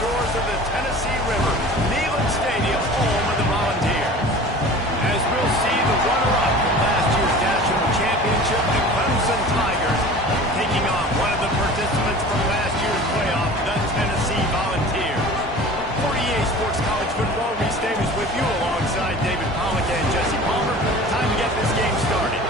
shores of the Tennessee River, Neyland Stadium, home of the Volunteers. As we'll see, the runner-up from last year's national championship, the Clemson Tigers, taking on one of the participants from last year's playoff, the Tennessee Volunteers. 48 Sports College Football, Reese Davis with you alongside David Pollack and Jesse Palmer. Time to get this game started.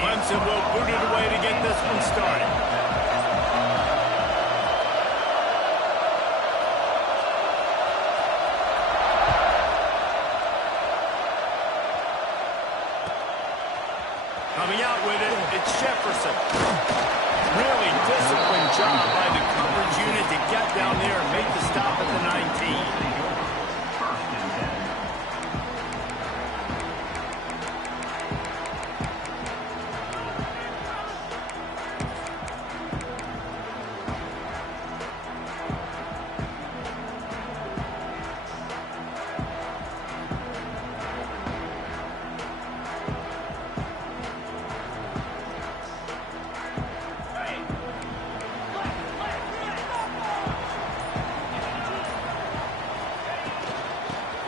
Clemson will boot it away to get this one started. Coming out with it, it's Jefferson. Really disciplined job by the coverage unit to get down there and make the stop at the 19.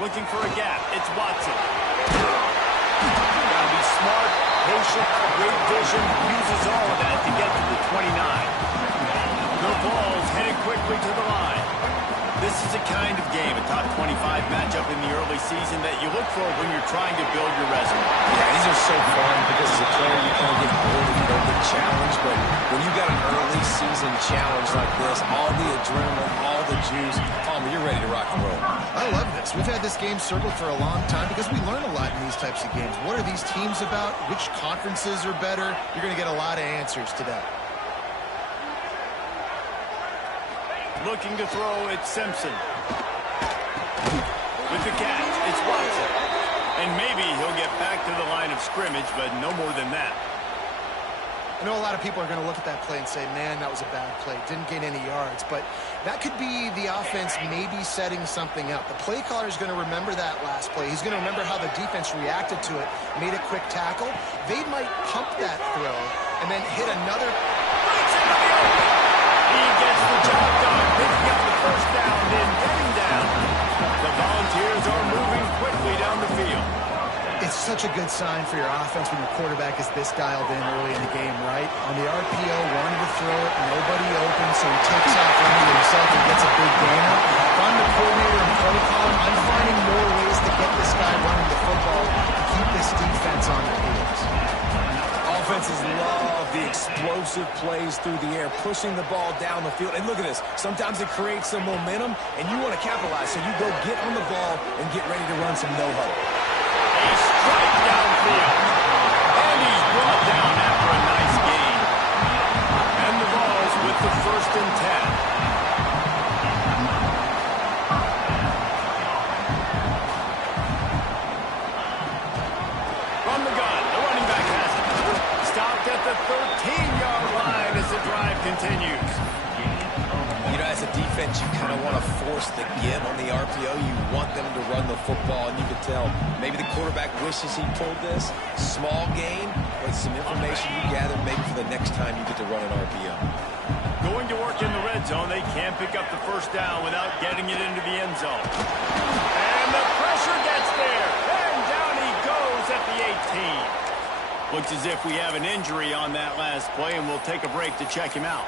Looking for a gap. It's Watson. Gotta be smart, patient, great vision. Uses all of that to get to the 29. The ball's headed quickly to the line. This is the kind of game, a top 25 matchup in the early season, that you look for when you're trying to build your resume. Yeah, these are so fun because as a player, you kind of get bored if you don't get challenged. But when you got an early season challenge like this, all the adrenaline, all the juice, you're ready to rock and roll. I love this. We've had this game circled for a long time because we learn a lot in these types of games. What are these teams about? Which conferences are better? You're going to get a lot of answers today. Looking to throw, it's Simpson. With the catch, it's Watson. And maybe he'll get back to the line of scrimmage, but no more than that. I know a lot of people are going to look at that play and say, man, that was a bad play. Didn't gain any yards. But that could be the offense maybe setting something up. The play caller is going to remember that last play. He's going to remember how the defense reacted to it, made a quick tackle. They might pump that throw and then hit another. He gets the job done, picking up the first down, then getting down. The Volunteers are moving quickly down the field. It's such a good sign for your offense when your quarterback is this dialed in early in the game, right? On the RPO, wanted to throw it, nobody open, so he takes off running to himself and gets a big gain up. If I'm the coordinator and play caller, I'm finding more ways to get this guy running the football to keep this defense on their heels. Offenses love the explosive plays through the air, pushing the ball down the field. And look at this. Sometimes it creates some momentum, and you want to capitalize. So you go get on the ball and get ready to run some no-huddle. A strike downfield. And he's brought down after a nice gain. And the ball's with the 1st and 10. From the gun, the running back has it. Stopped at the 13-yard line as the drive continues. You know, as a defense, you kind of want to force the give on the RPO. You want them to run the football, and you can tell maybe the quarterback wishes he pulled this. Small gain, but some information you gather maybe for the next time you get to run an RPO. Going to work in the red zone. They can't pick up the first down without getting it into the end zone. And the pressure gets there. And down he goes at the 18. Looks as if we have an injury on that last play, and we'll take a break to check him out.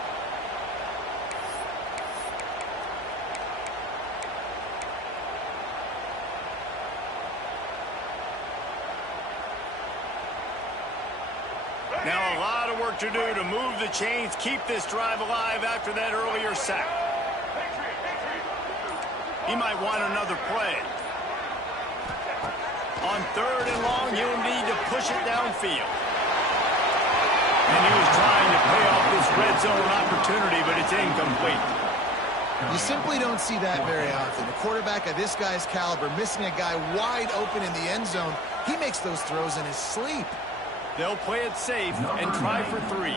Now a lot of work to do to move the chains, keep this drive alive after that earlier sack. He might want another play. On 3rd and long, he'll need to push it downfield. And he was trying to pay off this red zone opportunity, but it's incomplete. You simply don't see that very often. A quarterback of this guy's caliber missing a guy wide open in the end zone. He makes those throws in his sleep. They'll play it safe and try for 3.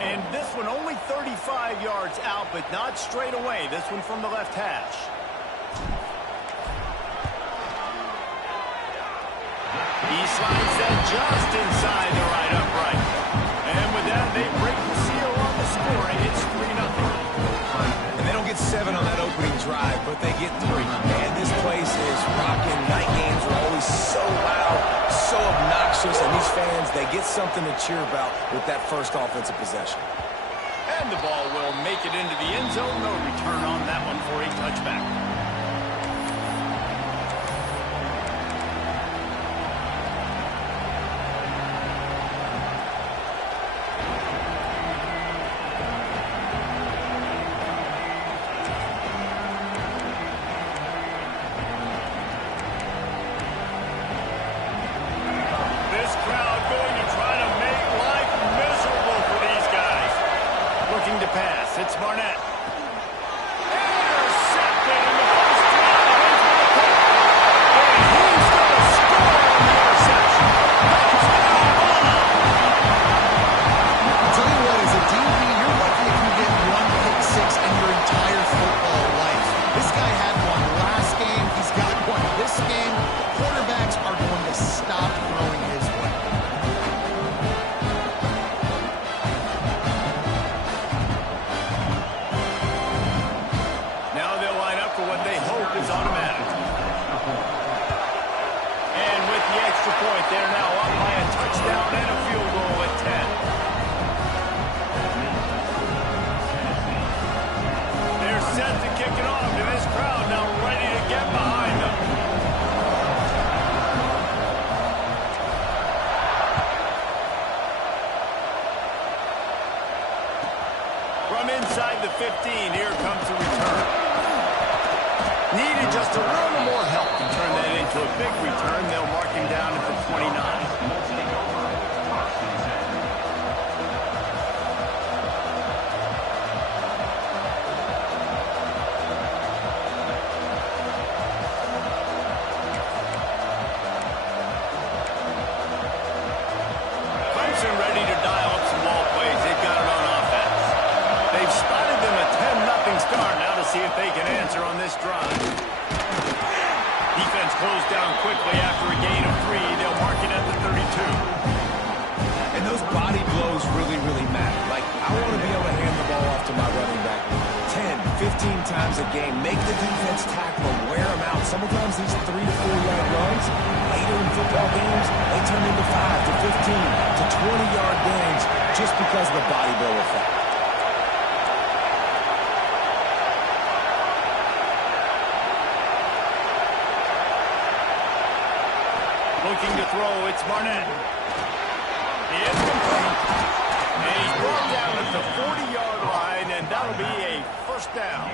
And this one only 35 yards out, but not straight away. This one from the left hash. He slides that just inside the right upright. And with that, they break the seal on the scoring. It's 3-0. And they don't get 7 on that opening drive, but they get 3. Man, this place is rocking. Night games are always so loud, so obnoxious, and these fans, they get something to cheer about with that first offensive possession. And the ball will make it into the end zone. No return on that one for a touchback. It's Barnett. Intercepted in the first drive. And he's going to score on the interception. I'll tell you what, as a DB, you're lucky if you get 1 pick 6 in your entire football life. This guy had one last game. He's got one this game. Quarterbacks are going to stop throwing his way. Is automatic. And with the extra point, they're now up by a touchdown and a field goal at 10. They're set to kick it off, and this crowd now ready to get behind them. From inside the 15, here comes the return. Needed just a little more help to turn that into a big return. They'll mark him down at the 29. Clemson ready to dial up some ball plays. They've got it on offense. They've spotted them a 10-0 start. Now to see if they can answer on this drive. Defense closed down quickly after a gain of 3. They'll mark it at the 32. And those body blows really, really matter. Like, I want to be able to hand the ball off to my running back 10, 15 times a game. Make the defense tackle them, wear them out. Sometimes these 3 to 4 yard runs, later in football games, they turn into 5 to 15 to 20-yard gains just because of the body blow effect. Looking to throw, it's Barnett. It's complete. And he's brought down at the 40-yard line, and that'll be a first down.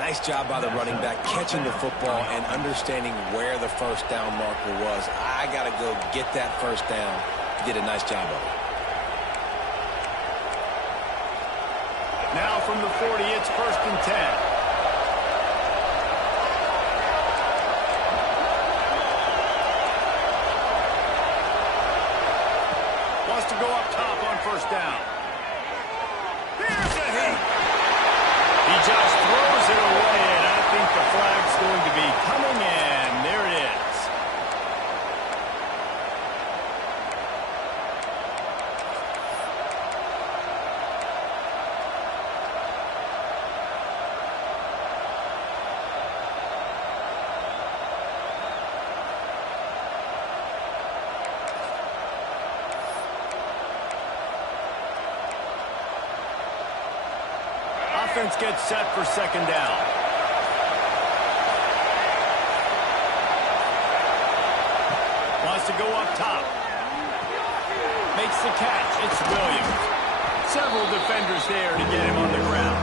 Nice job by the running back, catching the football and understanding where the first down marker was. I got to go get that first down. He did a nice job of it. Now from the 40, it's 1st and 10. To go up top on first down. Here's a hit. He just throws it away, and I think the flag's going to be coming in. There it is. Offense gets set for 2nd down. Wants to go up top. Makes the catch. It's Williams. Several defenders there to get him on the ground.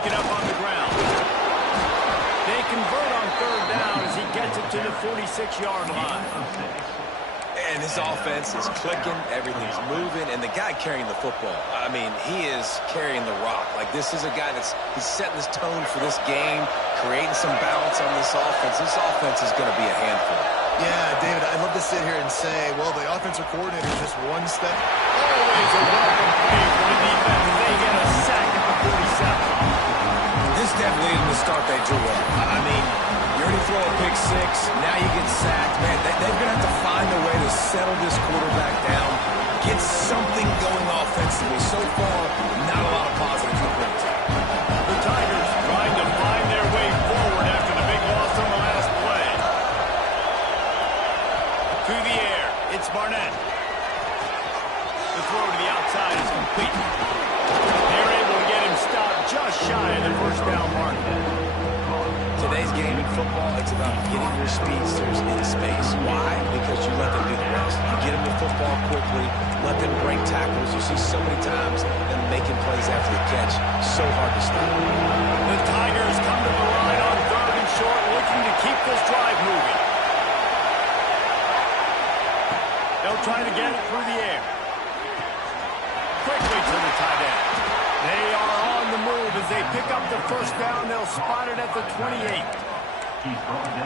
pick it up on the ground. They convert on third down as he gets it to the 46-yard line. And his offense is clicking, everything's moving, and the guy carrying the football, I mean, he is carrying the rock. Like, this is a guy he's setting this tone for this game, creating some balance on this offense. This offense is going to be a handful. Yeah, David, I'd love to sit here and say, well, the offensive coordinator is just one step. Always a welcome play for the defense. They get a sack at the 47. This definitely isn't the start they drew up. I mean, you already throw a pick six, now you get sacked. Man, they're going to have to find a way to settle this quarterback down, get something going offensively. So far, not a lot of positives to point to. The Tigers trying to find their way forward after the big loss on the last play. To the air, it's Barnett. The throw to the outside is complete. They're able to get him stopped just shy of the first down mark. Today's game in football, it's about getting your speedsters in space. Why? Because you let them do the rest. You get them the football quickly, let them break tackles. You see so many times them making plays after the catch. So hard to stop. The Tigers come to the line on third and short, looking to keep this drive moving. They'll try to get it through the air. Quickly to the tight end. They are on the move as they pick up the first down. They'll spot it at the 28.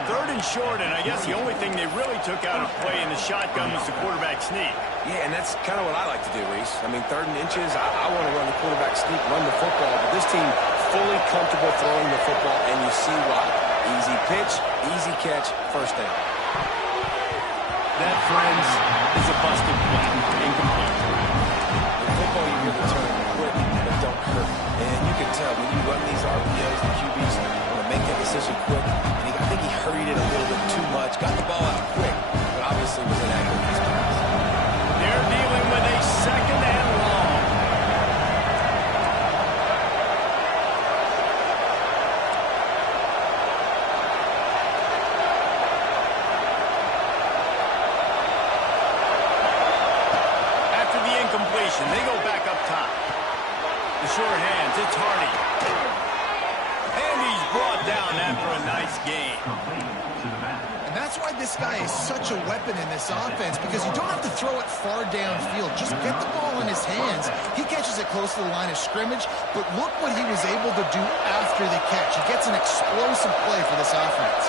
Third and short, and I guess the only thing they really took out of play in the shotgun was the quarterback sneak. Yeah, and that's kind of what I like to do, Reese. I mean, third and inches, I want to run the quarterback sneak, run the football, but this team fully comfortable throwing the football, and you see why. Easy pitch, easy catch, first down. That, friends, is a busted play. Incomplete. In football, you hear the term quick, but don't hurt. And you can tell when you run these RPOs, the QBs want to make that decision quick. And I think he hurried it a little bit too much, got the ball out quick, but obviously was inaccurate in his pass. They're dealing with a second and long. After the incompletion, they go back up top. The short hands, it's Hardy. And he's brought down after a nice game. And that's why this guy is such a weapon in this offense, because you don't have to throw it far downfield. Just get the ball in his hands. He catches it close to the line of scrimmage, but look what he was able to do after the catch. He gets an explosive play for this offense.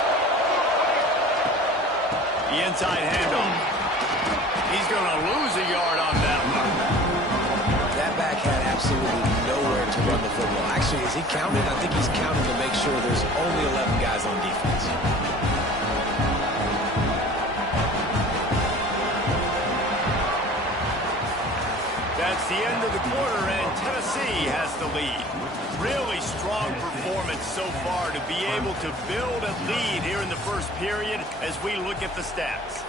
The inside handoff. He's going to lose a yard on that one. That back had absolutely nowhere to run the football. Actually, is he counted? I think he's counting to make sure there's only 11 guys on defense. That's the end of the quarter, and Tennessee has the lead. Really strong performance so far to be able to build a lead here in the first period as we look at the stats.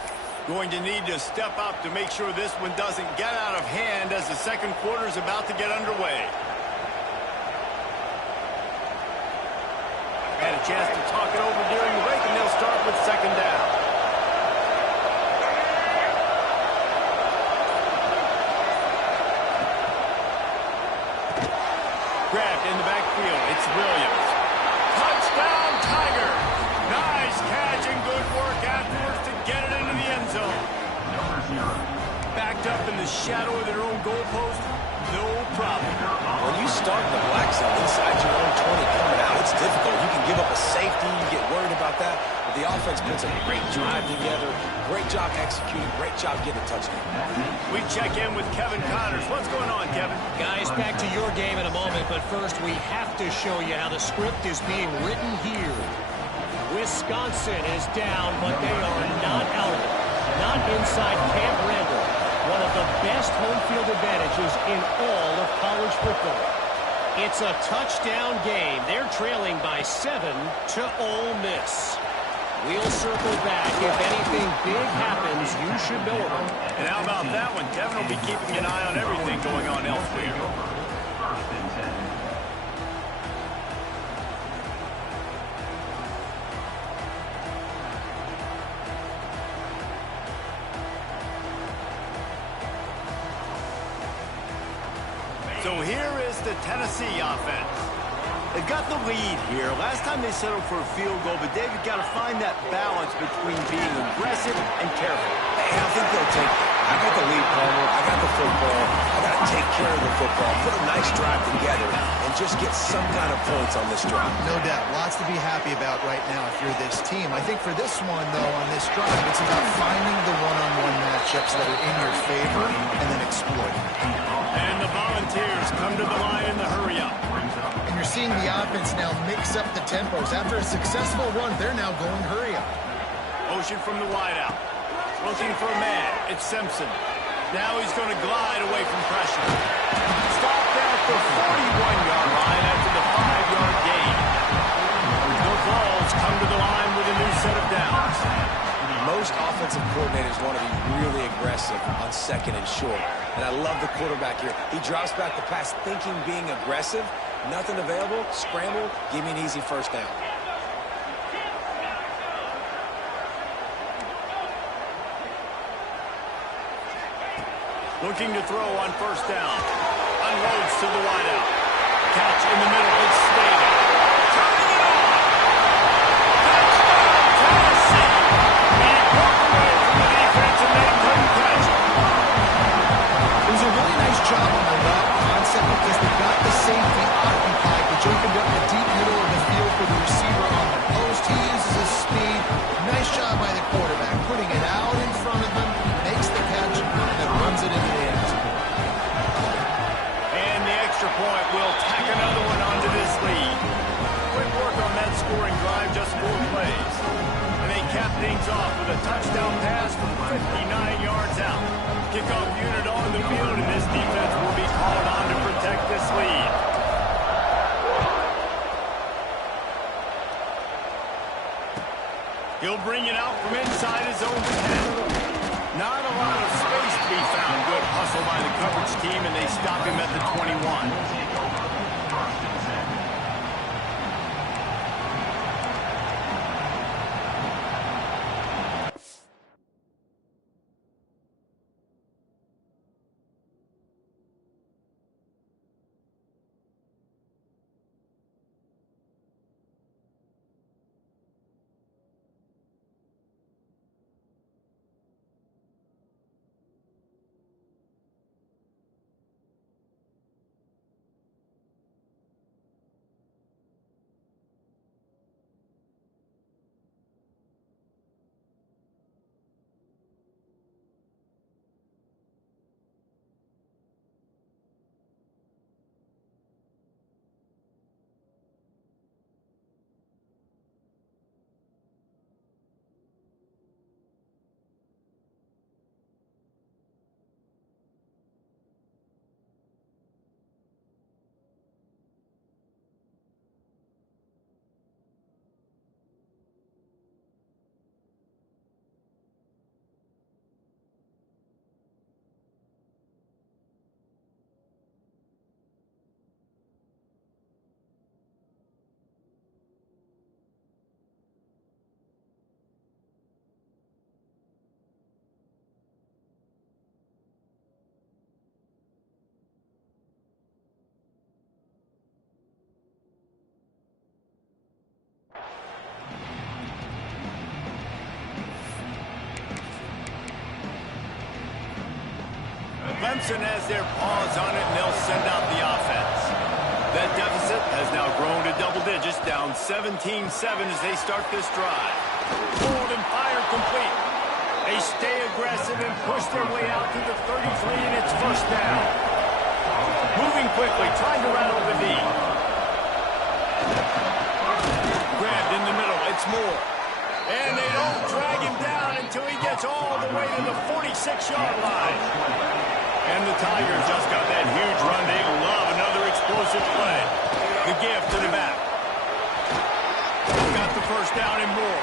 Going to need to step up to make sure this one doesn't get out of hand as the second quarter is about to get underway. Had a chance to talk it over during the break, and they'll start with second down. Grabbed in the backfield. It's Williams. Touchdown, Tiger. Nice catch and good work afterwards to get it into the end zone. Backed up in the shadow of their own goalpost, no problem. When you start the black zone inside your own 20 coming out, it's difficult. You can give up a safety. You get worried about that. But the offense puts a great drive together. Great job executing. Great job getting a touchdown. We check in with Kevin Connors. What's going on, Kevin? Guys, back to your game in a moment, but first we have to show you how the script is being written here. Wisconsin is down, but they are not out of it. Not inside Camp Randall. One of the best home field advantages in all of college football. It's a touchdown game. They're trailing by 7 to Ole Miss. We'll circle back. If anything big happens, you should know about it. And how about that one? Kevin will be keeping an eye on everything going on elsewhere. So here is the Tennessee offense. They've got the lead here. Last time they settled for a field goal, but David got to find that balance between being aggressive and careful. Hey, I think they'll take it. I got the lead, Palmer. I got the football. I got to take care of the football, put a nice drive together, and just get some kind of points on this drive. No doubt. Lots to be happy about right now if you're this team. I think for this one, though, on this drive, it's about finding the one-on-one matchups that are in your favor and then exploiting. And the Volunteers come to the line in the hurry-up. And you're seeing the offense now mix up the tempos. After a successful run, they're now going hurry-up. Motion from the wideout. Looking for a man. It's Simpson. Now he's going to glide away from pressure. Stopped at the 41-yard line after the 5-yard gain. The Vols come to the line with a new set of downs. Most offensive coordinators want to be really aggressive on second and short. And I love the quarterback here. He drops back the pass thinking being aggressive. Nothing available. Scramble. Give me an easy first down. Looking to throw on first down. Unloads to the wideout. Catch in the middle. It's Staley. Turning it on. Touchdown, Tennessee. He broke away from the defense and they couldn't catch him. It was a really nice job on the route concept because they got the safety occupied, which opened up the deep middle of the field for the receiver on the post. He uses his speed. Nice job by the quarterback, putting it out in front of him, makes the catch, and then runs it into the end zone. And the extra point will tack another one onto this lead. Quick work on that scoring drive, just 4 plays. And they cap things off with a touchdown pass from 59 yards out. Kickoff unit on the field, and this defense will be called on to protect this lead. He'll bring it out from inside his own 10. Not a lot of space to be found. Good hustle by the coverage team, and they stop him at the 21. Clemson has their paws on it, and they'll send out the offense. That deficit has now grown to double digits, down 17-7 as they start this drive. Pulled and fired complete. They stay aggressive and push their way out to the 33, and it's first down. Moving quickly, trying to rattle the D. Grabbed in the middle, it's Moore. And they don't drag him down until he gets all the way to the 46-yard line. And the Tigers just got that huge run. They love another explosive play. The give to the back. Got the first down and more.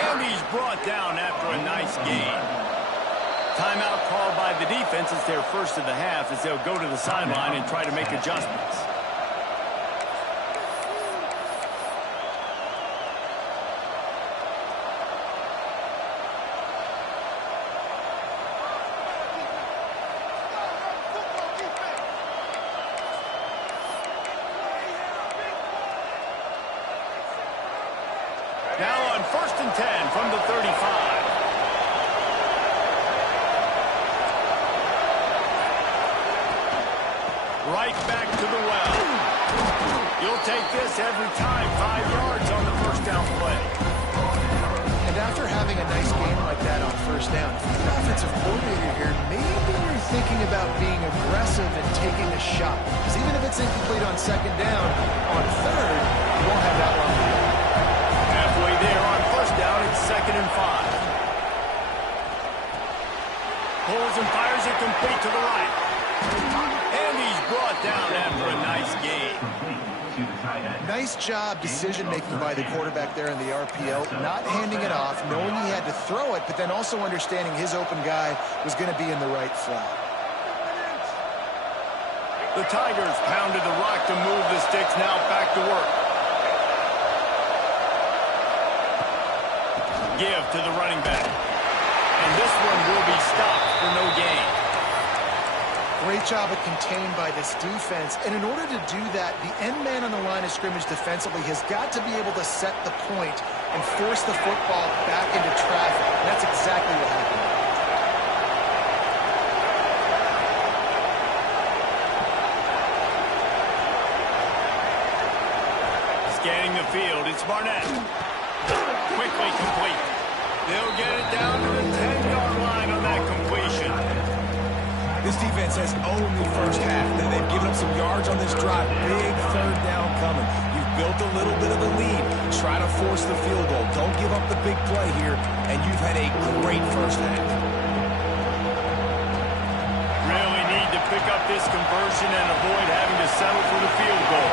And he's brought down after a nice gain. Timeout called by the defense. It's their first of the half as they'll go to the sideline and try to make adjustments. Now on 1st and 10 from the 35. Right back to the well. You'll take this every time. 5 yards on the first down play. And after having a nice game like that on first down, if you're the offensive coordinator here, maybe you're thinking about being aggressive and taking a shot. Because even if it's incomplete on second down, on third, you won't have that long to go. Halfway there on first down, it's 2nd and 5. Pulls and fires it complete to the right. And he's brought down after a nice game. Nice job decision-making by the quarterback there in the RPO, not handing it off, knowing he had to throw it, but then also understanding his open guy was going to be in the right flat. The Tigers pounded the rock to move the sticks, now back to work. Give to the running back. And this one will be stopped for no gain. Great job of contained by this defense. And in order to do that, the end man on the line of scrimmage defensively has got to be able to set the point and force the football back into traffic. And that's exactly what happened. Scanning the field, it's Barnett. Quickly complete. They'll get it down to the 10-yard line on that completion. This defense has owned the first half. They've given up some yards on this drive. Big third down coming. You've built a little bit of a lead. Try to force the field goal. Don't give up the big play here, and you've had a great first half. Really need to pick up this conversion and avoid having to settle for the field goal.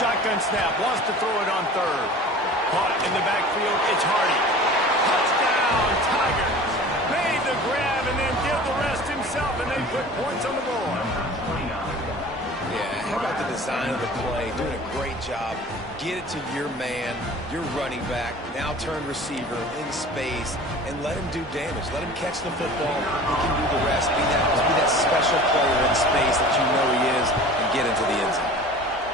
Shotgun snap, wants to throw it on third. Caught in the backfield, it's Hardy. Touchdown, Tigers. Made the grab and then did the rest himself, and they put points on the board. Yeah, how about the design of the play? Doing a great job. Get it to your man, your running back, now turn receiver in space, and let him do damage. Let him catch the football. He can do the rest. Be that special player in space that you know he is, and get into the end zone.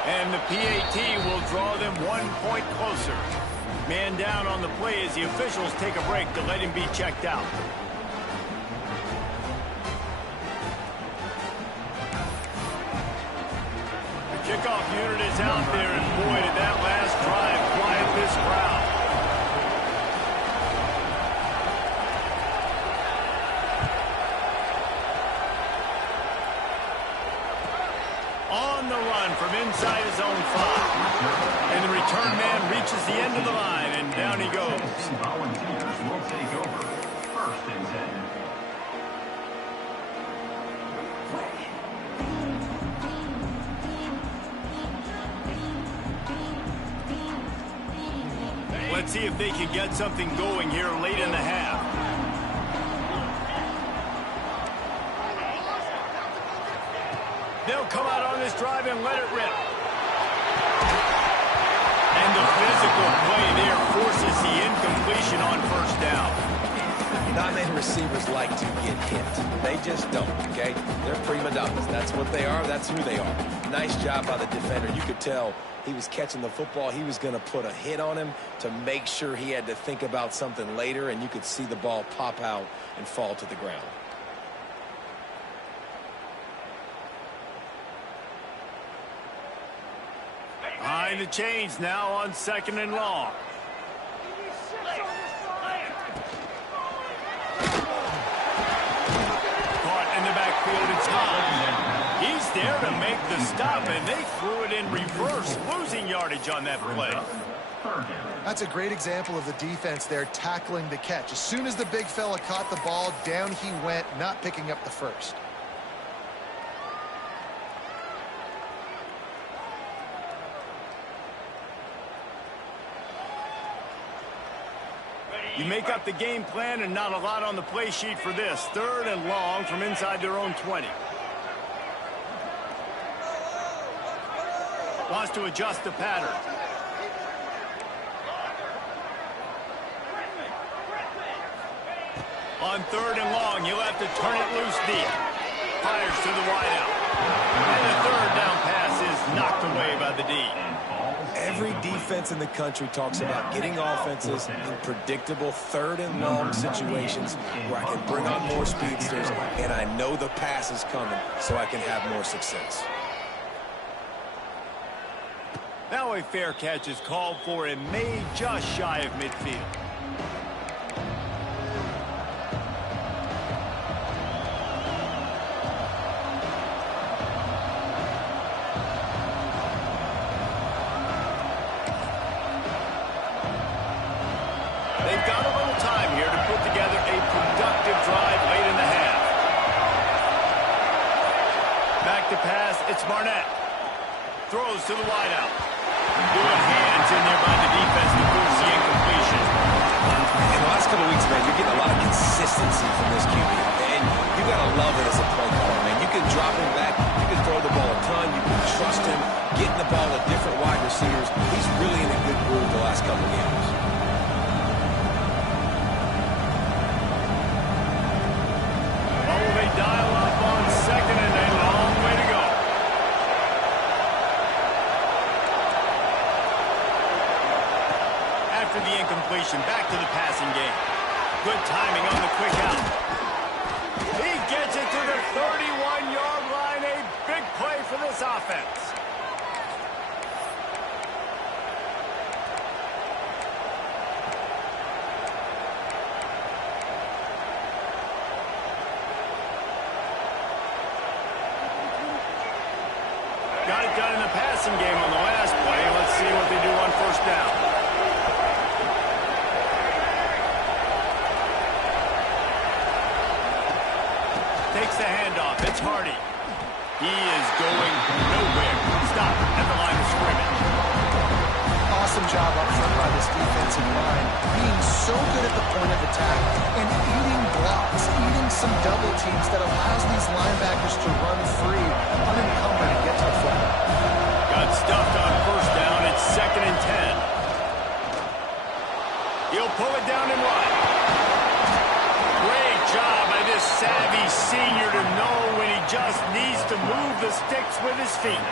And the PAT will draw them 1 point closer. Man down on the play as the officials take a break to let him be checked out. The kickoff unit is out there, and boy, did that last drive quiet this crowd. On the run from inside his own 5. And the return man reaches the end of the line, and down he goes. Volunteers will take over. 1st and 10. Let's see if they can get something going here late in the half. They'll come out on this drive and let it rip. And the physical play there forces the incompletion on first down. Not many receivers like to get hit. They just don't, okay? They're prima donnas. That's what they are. That's who they are. Nice job by the defender. You could tell he was catching the football. He was going to put a hit on him to make sure he had to think about something later, and you could see the ball pop out and fall to the ground. Behind the chains now on 2nd and long. Caught in the backfield, it's Todd. He's there to make the stop, and they threw it in reverse, losing yardage on that play. That's a great example of the defense there tackling the catch. As soon as the big fella caught the ball, down he went, not picking up the first. You make up the game plan and not a lot on the play sheet for this. 3rd and long from inside their own 20. Wants to adjust the pattern. On 3rd and long, you'll have to turn it loose deep. Fires to the wideout. And the 3rd down pass is knocked away by the D. Every defense in the country talks about getting offenses in predictable third and long situations where I can bring on more speedsters and I know the pass is coming so I can have more success. Now a fair catch is called for and made just shy of midfield. They've got a little time here to put together a productive drive late in the half. Back to pass, it's Barnett. Throws to the wideout. Good hands in there by the defense to force the incompletion. In the last couple of weeks, man, you're getting a lot of consistency from this QB. And you got to love it as a play caller, man. You can drop him back. You can throw the ball a ton. You can trust him, getting the ball to different wide receivers. He's really in a good groove the last couple of games. They dial up on second and a long way to go. After the incompletion, back to the passing game. Good timing on the quick out. He gets it to the 31-yard line. A big play for this offense. Got it done in the passing game on the last play. Let's see what they do on first down. Takes the handoff. It's Hardy. He is going nowhere. Stop at the line of scrimmage. Awesome job up front by this defensive line, being so good at the point of attack and eating blocks, eating some double teams that allows these linebackers to run free, unencumbered, and get to the football. Got stuffed on first down. It's 2nd and 10. He'll pull it down and run. Great job by this savvy senior to know when he just needs to move the sticks with his feet.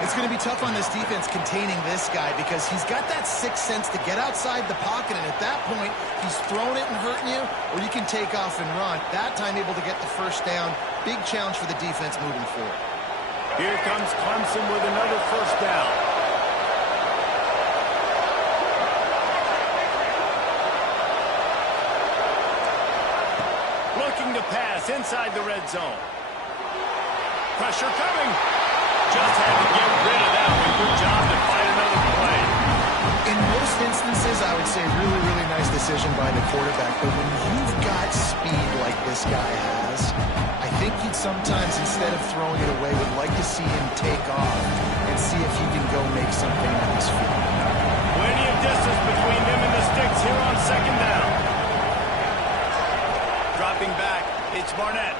It's going to be tough on this defense containing this guy because he's got that sixth sense to get outside the pocket, and at that point, he's throwing it and hurting you, or you can take off and run. That time able to get the first down. Big challenge for the defense moving forward. Here comes Clemson with another first down. Looking to pass inside the red zone. Pressure coming. Just had to get rid of that one. Good job to find another play. In most instances, I would say really, really nice decision by the quarterback. But when you've got speed like this guy has, I think he'd sometimes, instead of throwing it away, would like to see him take off and see if he can go make something on his feet. Plenty of distance between them and the sticks here on second down. Dropping back, it's Barnett.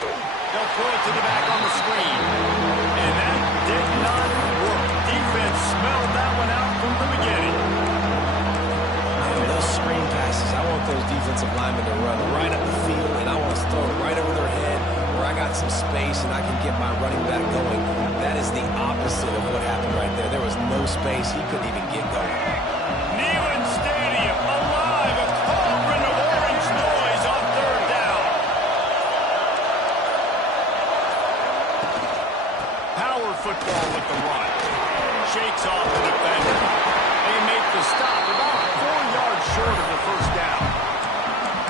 They'll throw it to the back on the screen. And that did not work. Defense smelled that one out from the beginning. Man, those screen passes, I want those defensive linemen to run right up the field, and I want to throw it right over their head where I got some space and I can get my running back going. That is the opposite of what happened right there. There was no space. He couldn't even get going. Neyland Stadium alive. A cauldron of orange noise on third down. Power football with the run. Shakes off the defender. They make the stop about 4 yards short of the first down.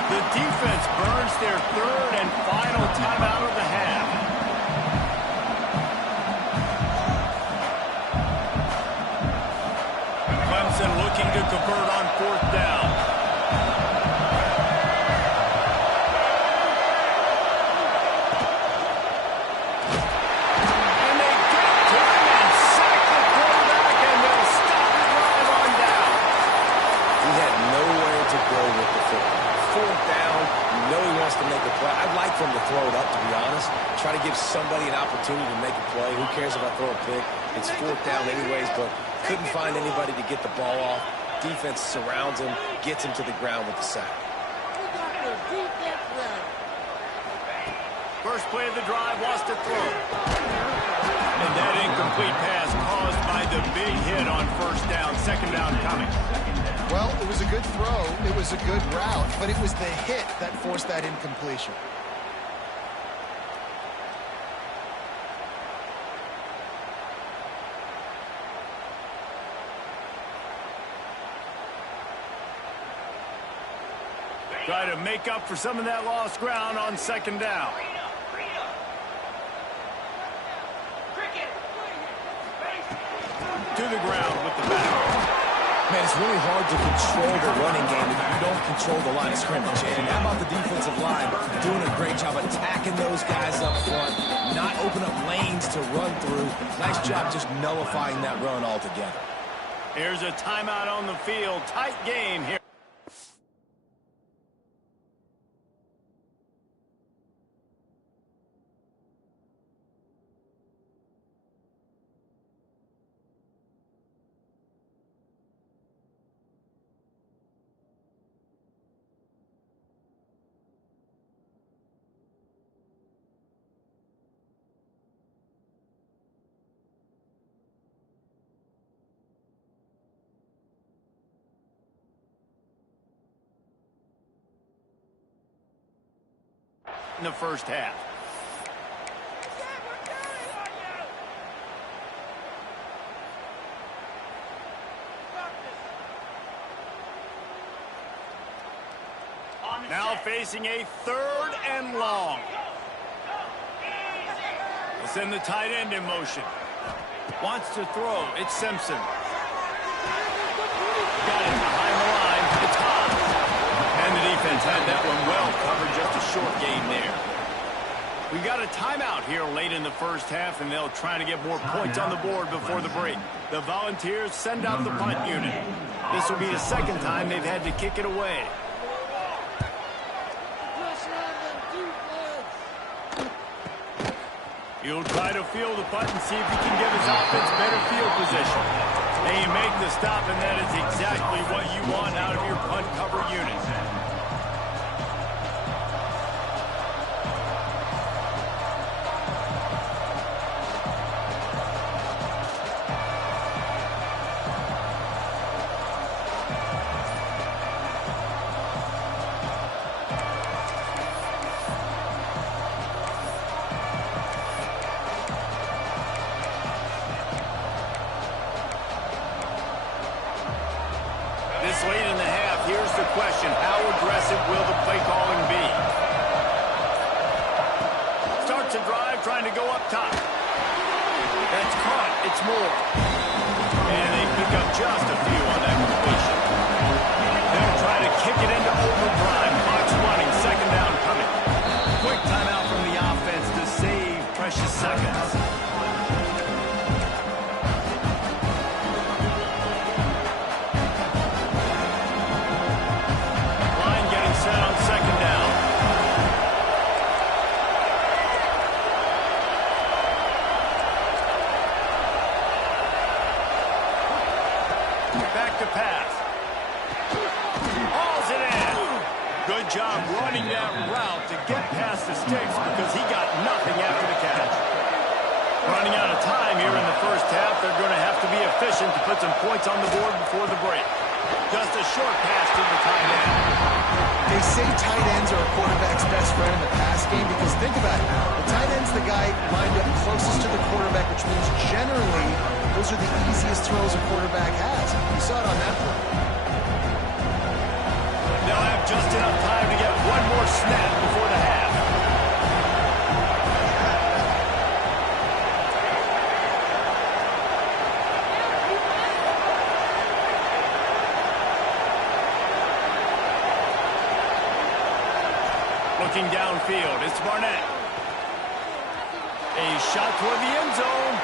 The defense burns their third and final timeout of the half. Clemson looking to convert on fourth down. And they get to him and sack the quarterback, and they'll stop the drive on down. He had nowhere to go with the football. Fourth down, you know he wants to make a play. I'd like for him to throw it up, to be honest. Try to give somebody an opportunity to make a play. Who cares if I throw a pick? It's fourth down anyways, but couldn't find anybody to get the ball off. Defense surrounds him, gets him to the ground with the sack. First play of the drive, lost to throw. And that incomplete pass caused by the big hit on first down. Second down coming. Well, it was a good throw. It was a good route, but it was the hit that forced that incompletion. Try to make up for some of that lost ground on second down. To the ground with the back. Man, it's really hard to control the running game if you don't control the line of scrimmage. And how about the defensive line doing a great job attacking those guys up front, not open up lanes to run through. Nice job just nullifying that run altogether. Here's a timeout on the field. Tight game here. In the first half. Now facing a third and long. We'll send the tight end in motion. Wants to throw. It's Simpson. Got it behind the line. It's high. And the defense had that one well covered, just a short gain there. We got a timeout here late in the first half, and they'll try to get more points on the board before the break. The Volunteers send out the punt unit. This will be the second time they've had to kick it away. He'll try to field the punt and see if he can give his offense better field position. They make the stop, and that is exactly what you want out of your punt cover unit. Late in the half, here's the question. How aggressive will the play calling be? Starts a drive, trying to go up top. That's caught. It's more. And they pick up just a few on that completion. They'll try to kick it into overdrive. Clock's running. Second down coming. Quick timeout from the offense to save precious seconds. Back to pass. Hauls it in. Good job running that route to get past the sticks because he got nothing after the catch. Running out of time here in the first half. They're going to have to be efficient to put some points on the board before the break. Just a short pass to the tight end. They say tight ends are a quarterback's best friend in the pass game because think about it. The tight end's the guy lined up closest to the quarterback, which means generally those are the easiest throws a quarterback has. You saw it on that play. They'll have just enough time to get one more snap before the half. Looking downfield, it's Barnett. A shot toward the end zone.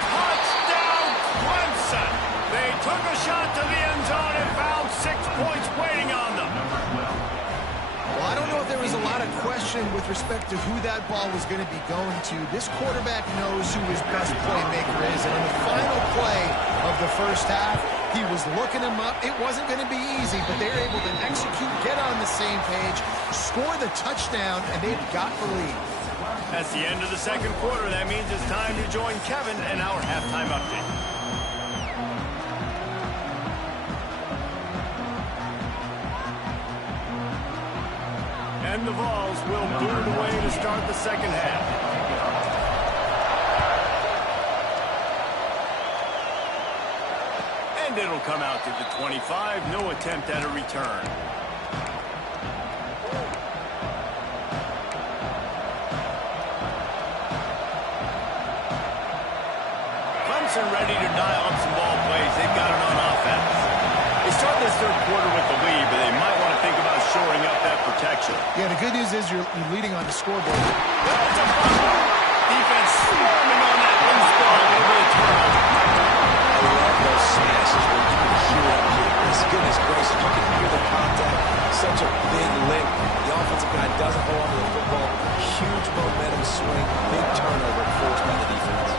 Touchdown, Clemson! They took a shot to the end zone and found 6 points waiting on them. Well, I don't know if there was a lot of question with respect to who that ball was going to be going to. This quarterback knows who his best playmaker is, and in the final play of the first half, He was looking him up. It wasn't going to be easy, but they're able to execute, get on the same page, score the touchdown, and they've got the lead. That's the end of the second quarter. That means it's time to join Kevin and our halftime update. And the Vols will boot it away to start the second half. And it'll come out to the 25. No attempt at a return. Clemson ready to dial up some ball plays. They've got it on offense. They start this third quarter with the lead, but they might want to think about shoring up that protection. Yeah, the good news is you're leading on the scoreboard. That's a fumble. Defense swarming on that loose ball. It'll be a turnover. I love those smashes where you can hear it here. Goodness gracious, you can hear the contact. Such a big lick. The offensive guy doesn't hold on to the football. Huge momentum swing. Big turnover forced by the defense.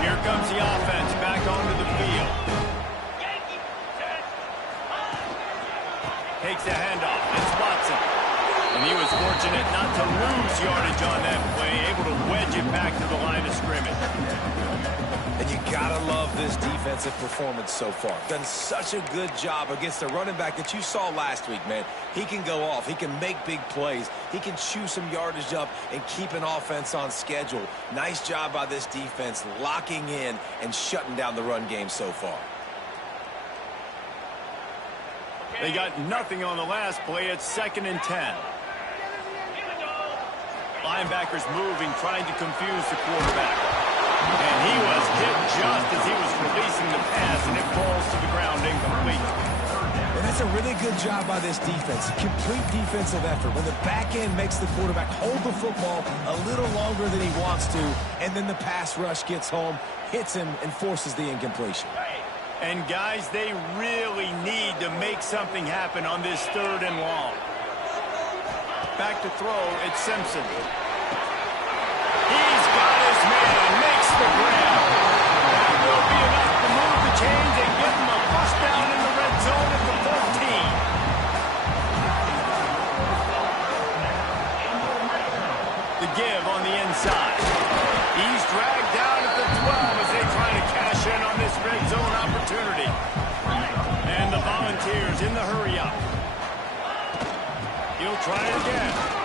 Here comes the offense back onto the field. Takes the handoff. It's Watson. And he was fortunate not to lose yardage on that play, able to wedge it back to the line of scrimmage. And you gotta love this defensive performance so far. Done such a good job against the running back that you saw last week, man. He can go off. He can make big plays. He can chew some yardage up and keep an offense on schedule. Nice job by this defense locking in and shutting down the run game so far. They got nothing on the last play. It's 2nd and 10. Linebackers moving, trying to confuse the quarterback. And he was hit just as he was releasing the pass, and it falls to the ground incomplete. And that's a really good job by this defense. Complete defensive effort. When the back end makes the quarterback hold the football a little longer than he wants to, and then the pass rush gets home, hits him, and forces the incompletion. And guys, they really need to make something happen on this 3rd and long. Back to throw, it's Simpson. He's got his man, makes the grab. That will be enough to move the chains and give him a push down in the red zone at the 14. The give on the inside. He's dragged down at the 12 as they try to cash in on this red zone opportunity. And the Volunteers in the hurry-up. He'll try it again.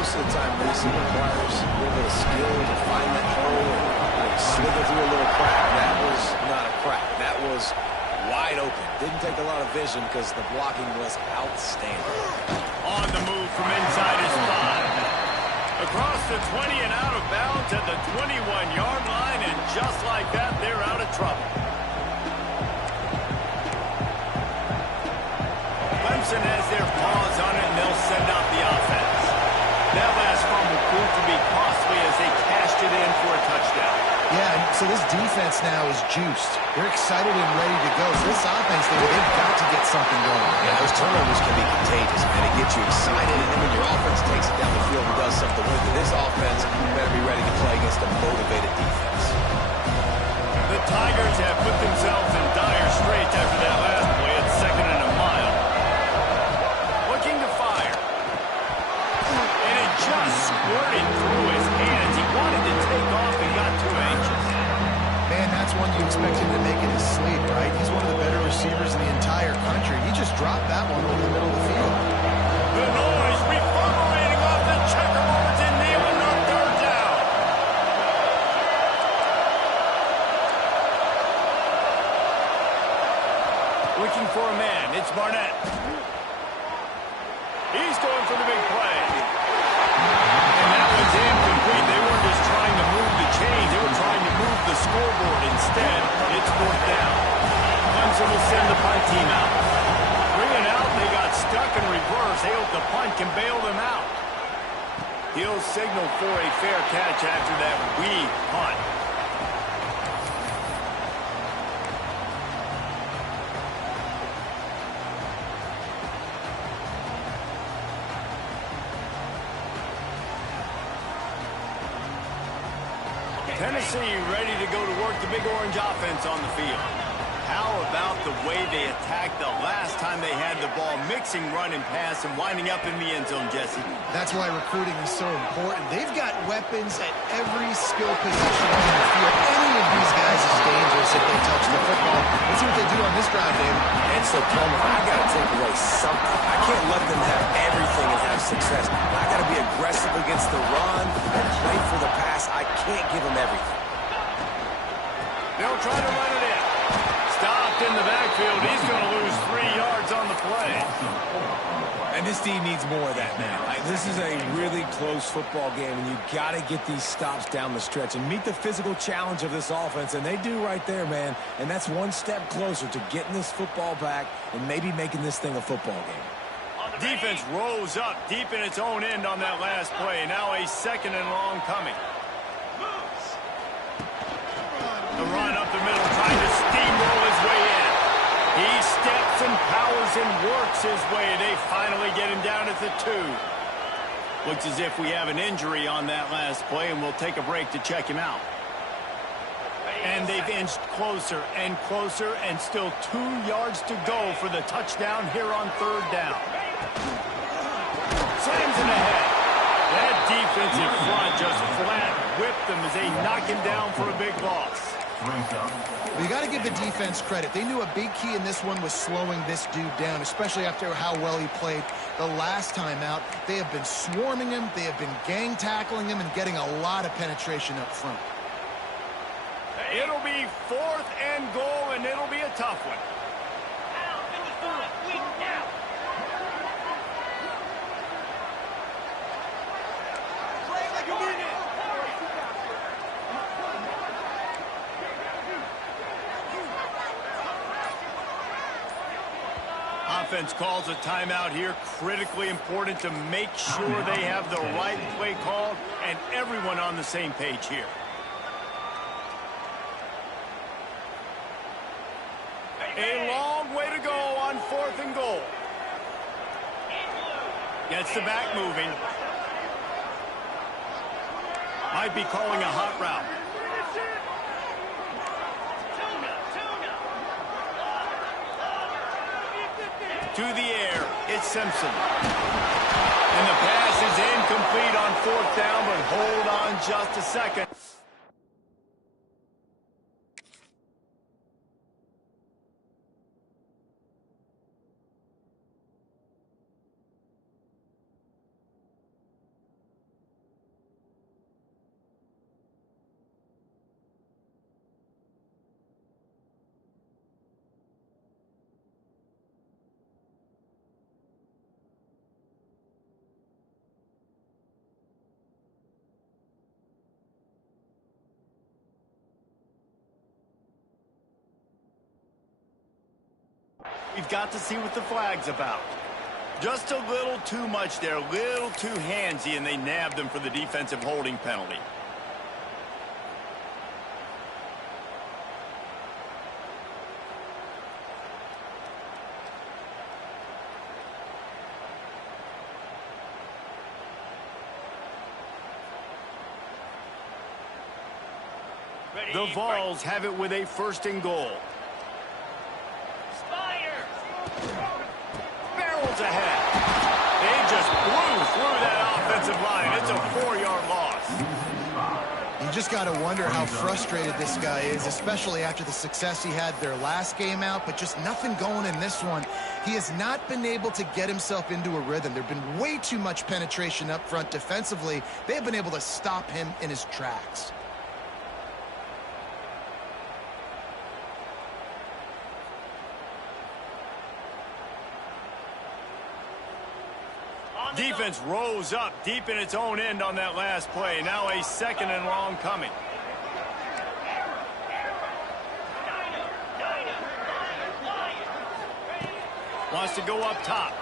Most of the time, Reese requires a little bit of skill to find that hole and slither through a little crack. That was not a crack. That was wide open. Didn't take a lot of vision because the blocking was outstanding. On the move from inside his 5. Across the 20 and out of bounds at the 21-yard line, and just like that, they're out of trouble. Clemson has their paws on it, and they'll send out the offense. That last fumble proved to be costly as they cashed it in for a touchdown. Yeah, so this defense now is juiced. They're excited and ready to go. So this offense, they've got to get something going. Yeah, those turnovers can be contagious, man. It gets you excited, and then when your offense takes it down the field and does something with it, this offense better be ready to play against a motivated defense. The Tigers have put themselves in dire straits after that last play at 2nd and a mile. Looking to fire. And it just squirted through his hands. He wanted to take off and got too anxious. Man, that's one you expect him to make in his sleep, right? He's one of the better receivers in the entire country. He just dropped that one over the middle of the field. The noise reverberating off the checkerboards and kneeling on 3rd down. Looking for a man. It's Barnett. He's going for the big play. And that one's incomplete. They weren't just trying to move the chains. They were trying to move the scoreboard instead. It's 4th down. Clemson will send the punt team out. Bringing out, they got stuck in reverse. They hope the punt can bail them out. He'll signal for a fair catch after that weak punt. Tennessee ready to go to work the Big Orange offense on the field. How about the way they attacked the last time they had the ball, mixing run and pass and winding up in the end zone, Jesse? That's why recruiting is so important. They've got weapons at every skill position on the field. Any of these guys is dangerous if they touch the football. Let's see what they do on this drive, David. And so, Coleman, I got to take away something. I can't let them have everything and have success. I got to be aggressive against the run and play for the pass. I can't give them everything. They'll try to run it in. Stopped in the backfield. He's going to lose 3 yards on the play. And this team needs more of that, man. This is a really close football game, and you got to get these stops down the stretch and meet the physical challenge of this offense, and they do right there, man. And that's one step closer to getting this football back and maybe making this thing a football game. Defense rose up deep in its own end on that last play. Now a 2nd and long coming. The run up the middle, trying to steamroll his way in. He steps and powers and works his way. They finally get him down at the 2. Looks as if we have an injury on that last play, and we'll take a break to check him out. And they've inched closer and closer, and still 2 yards to go for the touchdown here on 3rd down. Slams in the head. That defensive front just flat whipped them as they knock him down for a big loss. Well, you got to give the defense credit. They knew a big key in this one was slowing this dude down, especially after how well he played the last time out. They have been swarming him. They have been gang tackling him and getting a lot of penetration up front. It'll be 4th and goal, and it'll be a tough one. Offense calls a timeout here. Critically important to make sure they have the right play called and everyone on the same page here. A long way to go on 4th and goal. Gets the back moving. Might be calling a hot route. To the air, it's Simpson. And the pass is incomplete on 4th down, but hold on just a second. We've got to see what the flag's about. Just a little too much there, a little too handsy, and they nabbed him for the defensive holding penalty. The Vols have it with a 1st and goal. Barrels ahead. They just blew through that offensive line. It's a 4-yard loss. You just got to wonder how frustrated this guy is, especially after the success he had their last game out, but just nothing going in this one. He has not been able to get himself into a rhythm. There's been way too much penetration up front defensively. They've been able to stop him in his tracks. Defense rose up deep in its own end on that last play. Now a 2nd and long coming. Wants to go up top.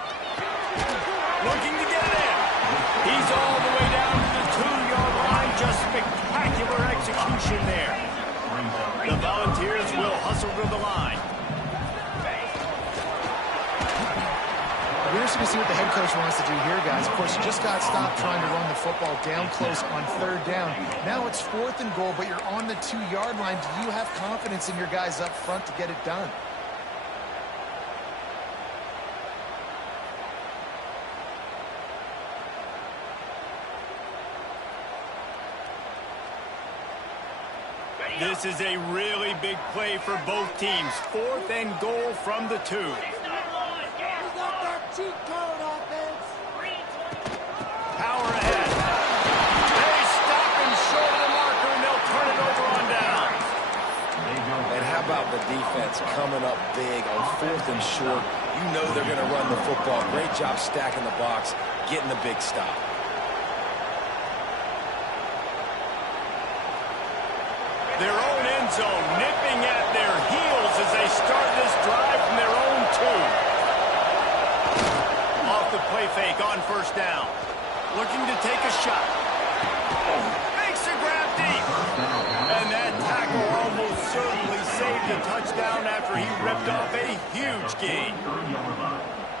Looking to get it in. He's all the way down Volunteers will hustle to the line. We're interested to see what the head coach wants to do here, guys. Of course, you just got stopped trying to run the football down close on 3rd down. Now it's 4th and goal, but you're on the 2-yard line. Do you have confidence in your guys up front to get it done? This is a really big play for both teams. 4th and goal from the 2. Power ahead. They stop him short of the marker, and they'll turn it over on down. And how about the defense coming up big on 4th and short? You know they're going to run the football. Great job stacking the box, getting the big stop. Their own end zone nipping at their heels as they start this drive from their own 2. Off the play fake on 1st down. Looking to take a shot. Makes a grab deep. And that tackle almost certainly saved a touchdown after he ripped off a huge gain.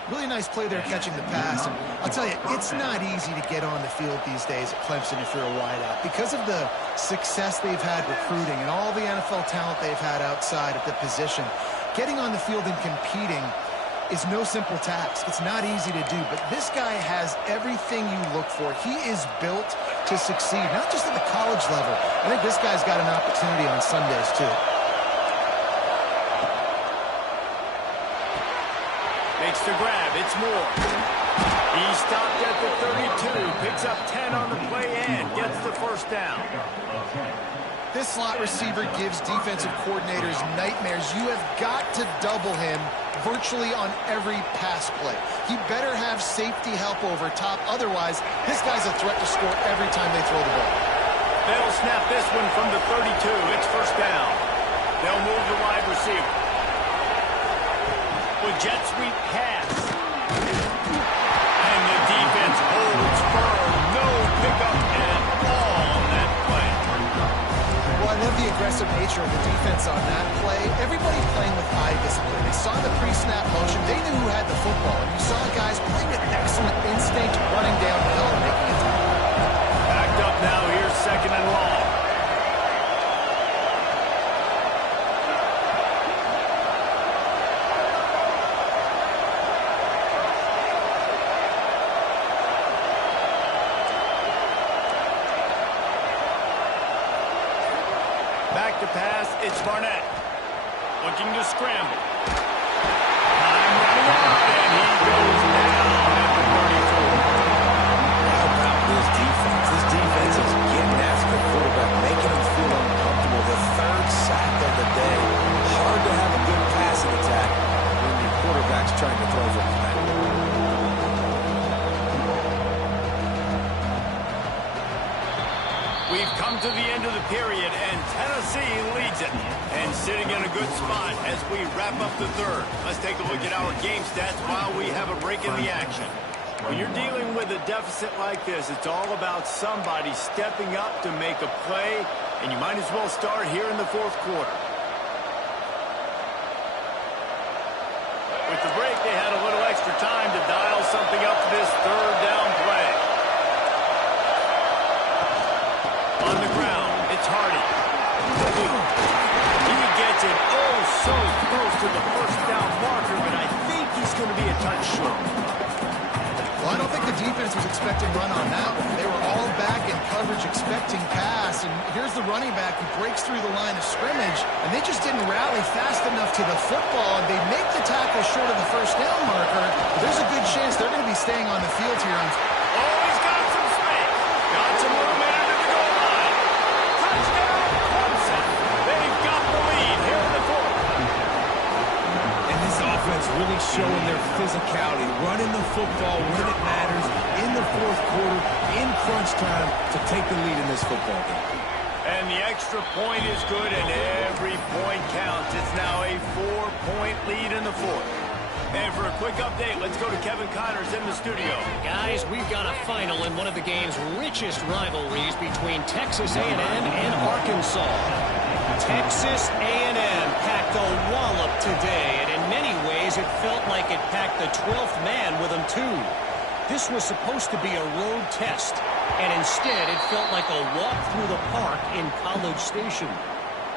Really nice play there catching the pass. And I'll tell you, it's not easy to get on the field these days at Clemson if you're a wideout. Because of the success they've had recruiting and all the NFL talent they've had outside at the position, getting on the field and competing is no simple task. It's not easy to do, but this guy has everything you look for. He is built to succeed, not just at the college level. I think this guy's got an opportunity on Sundays, too. Makes the grab. It's Moore. He stopped at the 32, picks up 10 on the play and gets the 1st down. This slot receiver gives defensive coordinators nightmares. You have got to double him virtually on every pass play. He better have safety help over top. Otherwise, this guy's a threat to score every time they throw the ball. They'll snap this one from the 32. It's 1st down. They'll move the wide receiver. With jet sweep pass. And the defense holds firm. No pickup at all on that play. Well, I love the aggressive nature of the defense on that play. Everybody playing with eye discipline. They saw the pre-snap motion. They knew who had the football. And you saw guys playing with excellent instinct, running downhill and making a tackle. Backed up now. Here's 2nd and long. Back to pass, it's Barnett. Looking to scramble. Time running out, and he goes down at the 34. How about this defense? This defense is getting after the quarterback, making him feel uncomfortable. The 3rd sack of the day. Hard to have a good passing attack when your quarterback's trying to throw from the back. We've come to the end of the period, and Tennessee leads it. And sitting in a good spot as we wrap up the 3rd. Let's take a look at our game stats while we have a break in the action. When you're dealing with a deficit like this, it's all about somebody stepping up to make a play, and you might as well start here in the 4th quarter. With the break, they had a little extra time to dial something up for this 3rd down play. On the ground, it's Hardy. He gets it so close to the 1st down marker, but I think he's going to be a touch short. Well, I don't think the defense was expecting run on that one. They were all back in coverage expecting pass, and here's the running back who breaks through the line of scrimmage, and they just didn't rally fast enough to the football, and they make the tackle short of the 1st down marker. There's a good chance they're going to be staying on the field here. Oh, he's got some space. Got some movement into the goal line. Touchdown, Clemson. They've got the lead here in the 4th. And this offense really showing their physicality, running the football when it matters, in the 4th quarter, in crunch time, to take the lead in this football game. And the extra point is good, and every point counts. It's now a 4-point lead in the 4th. And for a quick update, let's go to Kevin Connors in the studio. Guys, we've got a final in one of the game's richest rivalries between Texas A&M and Arkansas. Texas A&M packed a wallop today, and in many ways it felt like it packed the 12th man with them too. This was supposed to be a road test, and instead it felt like a walk through the park in College Station.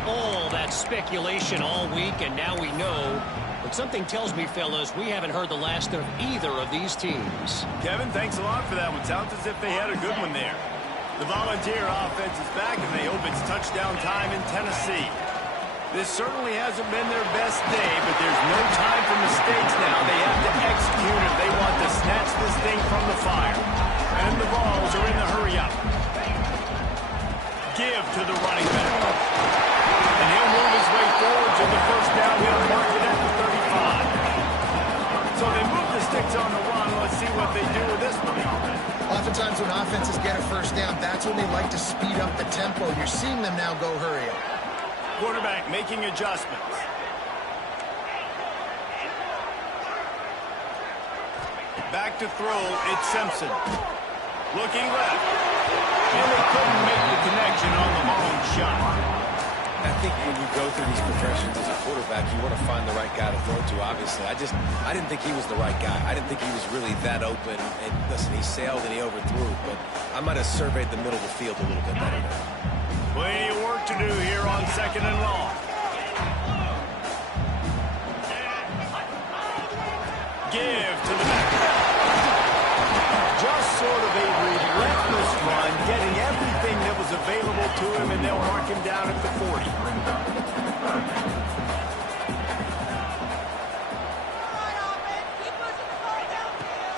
All that speculation all week, and now we know. But something tells me, fellas, we haven't heard the last of either of these teams. Kevin, thanks a lot for that one. Sounds as if they had a good one there. The Volunteer offense is back, and they hope it's touchdown time in Tennessee. This certainly hasn't been their best day, but there's no time for mistakes now. They have to execute if they want to snatch this thing from the fire. And the balls are in the hurry-up. Give to the running back. And he'll move his way forward to the first down. He'll mark it at the 35. So they move the sticks on the run. Let's see what they do with this one. Oftentimes when offenses get a first down, that's when they like to speed up the tempo. You're seeing them now go hurry up. Quarterback making adjustments. Back to throw, it's Simpson. Looking left. And they couldn't make the connection on the long shot. I think when you go through these progressions as a quarterback, you want to find the right guy to throw to, obviously. I didn't think he was the right guy. I didn't think he was really that open. And listen, he sailed and he overthrew, but I might have surveyed the middle of the field a little bit better there. Plenty of work to do here on 2nd and long. Give to the back. Just sort of a relentless run, getting everything that was available to him, and they'll mark him down at the 40.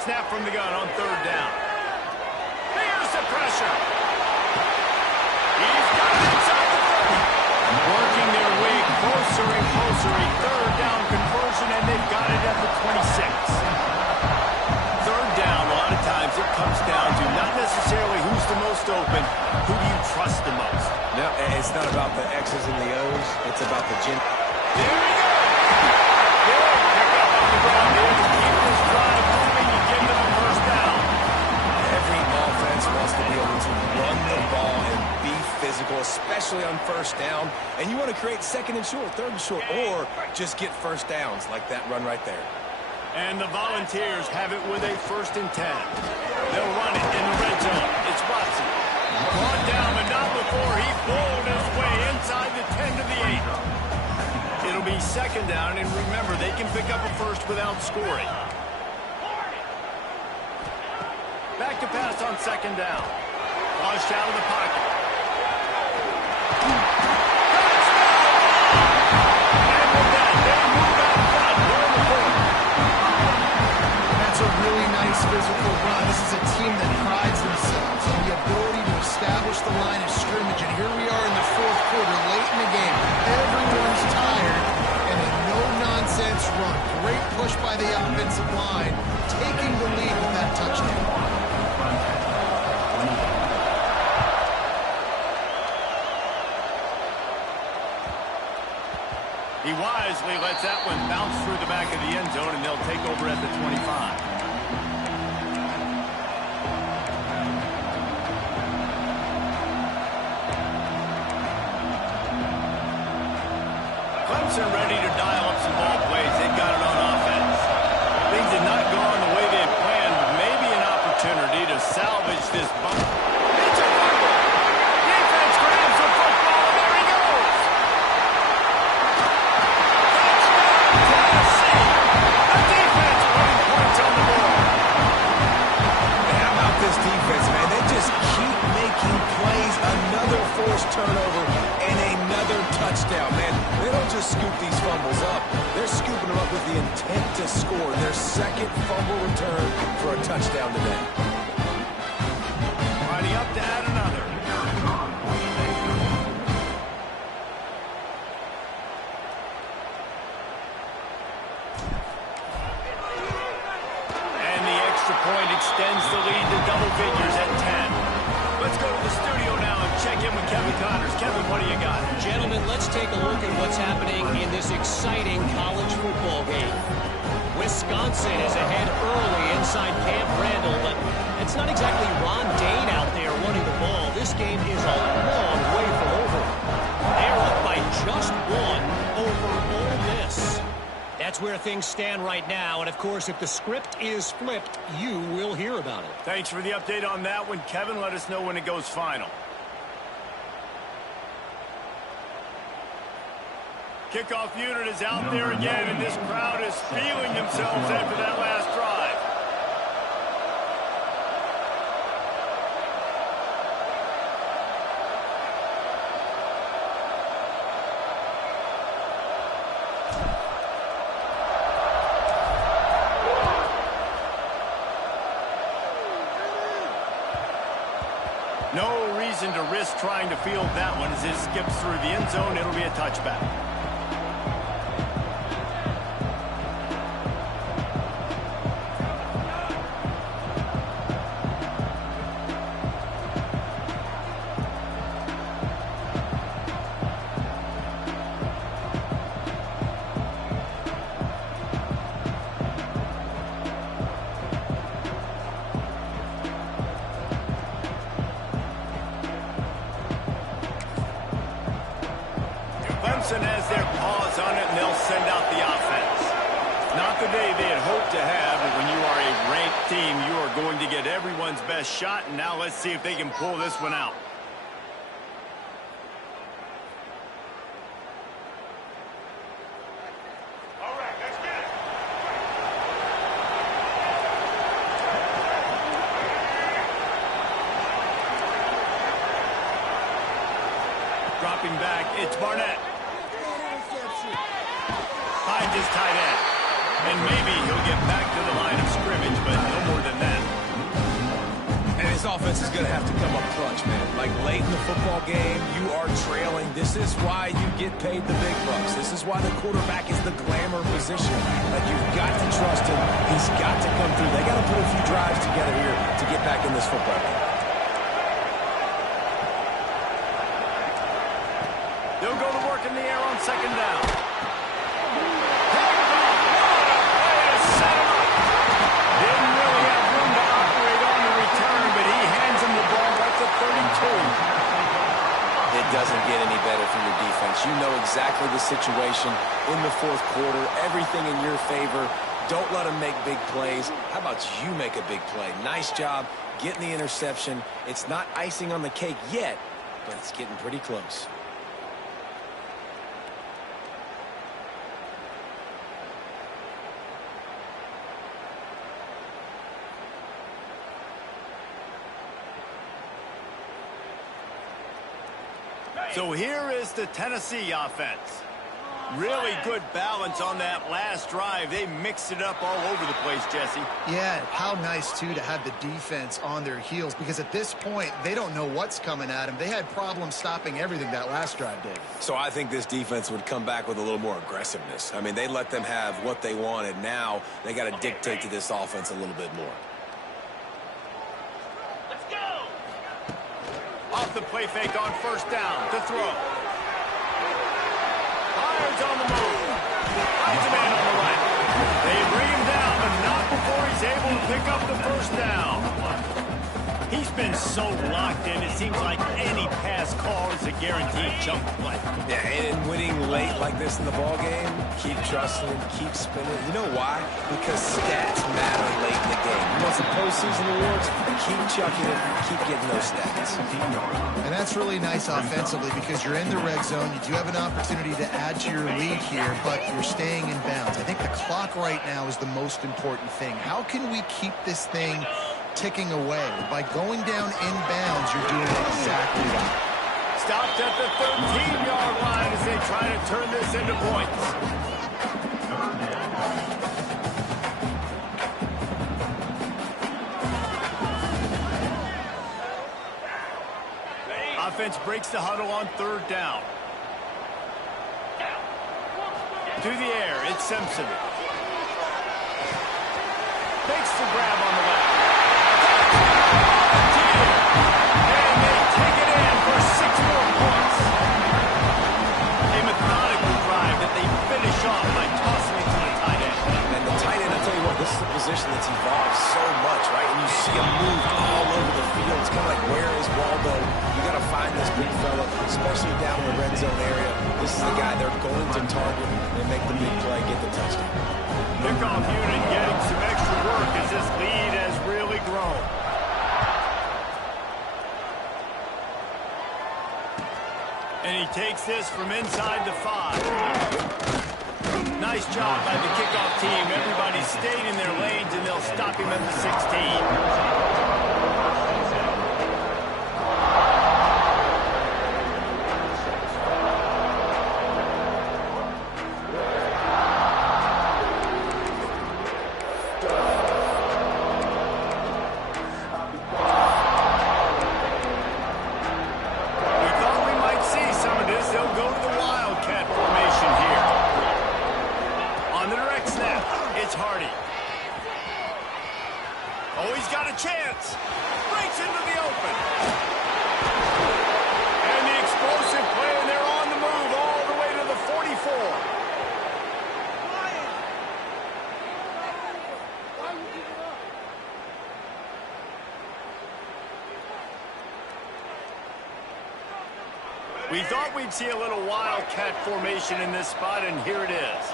Snap from the gun on 3rd down. Here's the pressure. He's got it inside the 30. Working their way closer and closer. A 3rd down conversion, and they've got it at the 26. 3rd down, a lot of times it comes down to not necessarily who's the most open, who do you trust the most? No, it's not about the X's and the O's. It's about the gym. There we go. Good pick up on the ground here to keep this drive moving and give them a first down. Every offense wants to be able to run the ball and be physical, especially on 1st down. And you want to create 2nd and short, 3rd and short, or just get first downs like that run right there. And the Volunteers have it with a 1st and 10. They'll run it in the red zone. It's Watson. Brought down, but not before he pulled his way inside the 10 to the 8. It'll be 2nd down, and remember, they can pick up a first without scoring. Back to pass on 2nd down. Flushed out of the pocket. And with that, they move out front. They're in the 4. That's a really nice physical run. This is a team that prides themselves on the ability to establish the line of scrimmage. And here we are in the 4th quarter, late in the game. Everyone's tired, and a no-nonsense run. Great push by the offensive line, taking the lead with that touchdown. He wisely lets that one bounce through the back of the end zone, and they'll take over at the 25. Clemson ready to dial up some ball plays. They've got it on offense. Things have not gone the way they had planned, but maybe an opportunity to salvage this bump. It's a fumble. Defense grabs the football, and there he goes. This defense, man, they just keep making plays. Another forced turnover and another touchdown, man. They don't just scoop these fumbles up. They're scooping them up with the intent to score. Their 2nd fumble return for a touchdown today. Lining up to add another. Point extends the lead to double figures at 10. Let's go to the studio now and check in with Kevin Connors. Kevin, what do you got? Gentlemen, let's take a look at what's happening in this exciting college football game. Wisconsin is ahead early inside Camp Randall, but it's not exactly Ron Dane out there running the ball. This game is a long way from over. They're up by just one over Ole Miss. That's where things stand right now, and of course, if the script is flipped, you will hear about it. Thanks for the update on that one, Kevin. Let us know when it goes final. Kickoff unit is out there again, and this crowd is feeling themselves after that last drive. No reason to risk trying to field that one as it skips through the end zone. It'll be a touchback. Clemson has their paws on it, and they'll send out the offense. Not the day they had hoped to have, but when you are a ranked team, you are going to get everyone's best shot, and now let's see if they can pull this one out. All right, let's get it. Dropping back, it's Barnett. Finds his tight end. And maybe he'll get back to the line of scrimmage, but no more than that. And his offense is going to have to come up clutch, man. Like late in the football game, you are trailing. This is why you get paid the big bucks. This is why the quarterback is the glamour position. Like, you've got to trust him. He's got to come through. They got to put a few drives together here to get back in this football game. They'll go to work in the air on second down. It doesn't get any better for your defense. You know exactly the situation in the fourth quarter. Everything in your favor. Don't let them make big plays. How about you make a big play? Nice job getting the interception. It's not icing on the cake yet, but it's getting pretty close. So here is the Tennessee offense. Really good balance on that last drive. They mixed it up all over the place, Jesse. Yeah, how nice, too, to have the defense on their heels, because at this point, they don't know what's coming at them. They had problems stopping everything that last drive did. So I think this defense would come back with a little more aggressiveness. I mean, they let them have what they wanted. Now they got to dictate to this offense a little bit more. Off the play fake on first down to throw. Fires on the move. Finds a man on the right. They bring him down, but not before he's able to pick up the first down. He's been so locked in, it seems like any pass call is a guaranteed chunk play. Yeah, and winning late like this in the ball game, keep trusting him, keep spinning. You know why? Because stats matter late in the game. You want some postseason awards? Keep chucking it, keep getting those stats. And that's really nice offensively because you're in the red zone. You do have an opportunity to add to your lead here, but you're staying in bounds. I think the clock right now is the most important thing. How can we keep this thing ticking away? By going down in bounds, you're doing exactly that. Stopped at the 13-yard line as they try to turn this into points. Offense breaks the huddle on third down. To the air, it's Simpson. Makes the grab on the left. And they take it in for 6 more points. A methodical drive that they finish off by tossing it to the tight end. And the tight end find this big fella, especially down in the red zone area. This is the guy they're going to target and make the big play, get the touchdown. Kickoff unit getting some extra work as this lead has really grown. And he takes this from inside the 5. Nice job by the kickoff team. Everybody stayed in their lanes, and they'll stop him at the 16. We thought we'd see a little wildcat formation in this spot, and here it is.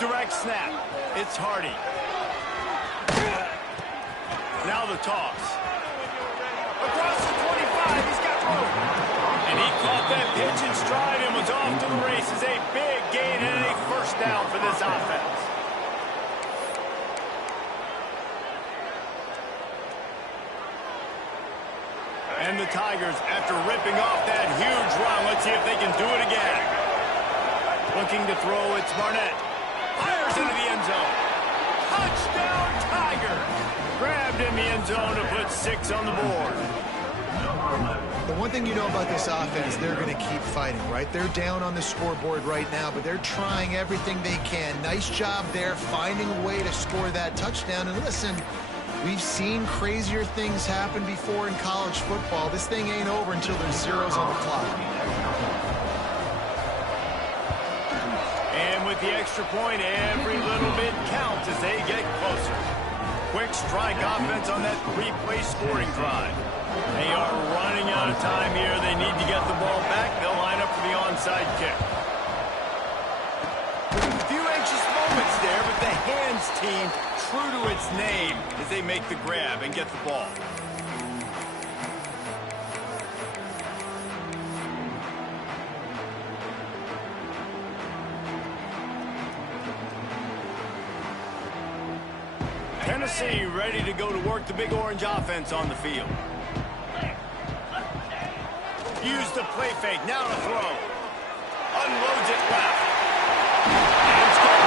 Direct snap. It's Hardy. Now the toss. Across the 25, he's got room. And he caught that pitch in stride and was off to the races. A big gain and a first down for this offense. And the Tigers, after ripping off that huge run, let's see if they can do it again. Looking to throw, it's Barnett. Fires into the end zone. Touchdown, Tigers! Grabbed in the end zone to put 6 on the board. The one thing you know about this offense, they're going to keep fighting, right? They're down on the scoreboard right now, but they're trying everything they can. Nice job there, finding a way to score that touchdown. And listen, we've seen crazier things happen before in college football. This thing ain't over until there's zeros on the clock. And with the extra point, every little bit counts as they get closer. Quick strike offense on that 3-play scoring drive. They are running out of time here. They need to get the ball back. They'll line up for the onside kick. A few anxious moments there, but the hands team, true to its name, as they make the grab and get the ball. Tennessee ready to go to work the Big Orange offense on the field. Use the play fake, now to throw. Unloads it left. And it's good.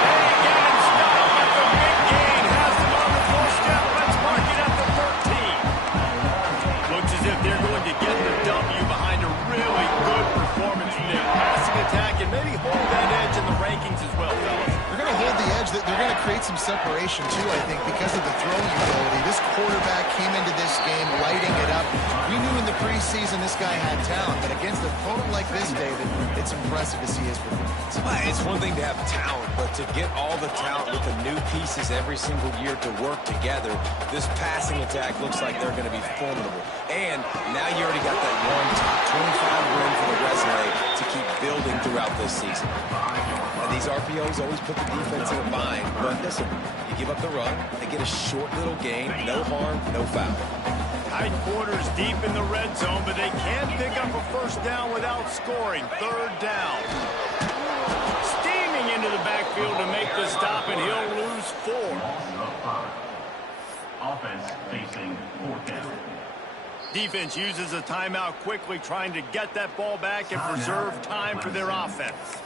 They get him stopped with the big gain. Has him on the doorstep. Let's mark it at the 13. Looks as if they're going to get the W behind a really good performance from their passing attack and maybe hold that edge in the rankings as well, fellas. They're going to hold the edge. They're going to create some separation, too, I think, because of the throwing ability. This quarterback came into this game lighting it up. We knew in the preseason this guy had talent, but against an opponent like this, David, it's impressive to see his performance. It's one thing to have talent, but to get all the talent with the new pieces every single year to work together, this passing attack looks like they're going to be formidable. And now you already got that one top 25 win for the resume to keep building throughout this season. And these RPOs always put the defense in a bind, but listen, you give up the run, they get a short little gain, no harm, no foul. Tight quarters deep in the red zone, but they can't pick up a first down without scoring. Third down. Steaming into the backfield to make the stop, and he'll lose 4. Offense facing 4th down. Defense uses a timeout quickly, trying to get that ball back and preserve time for their offense.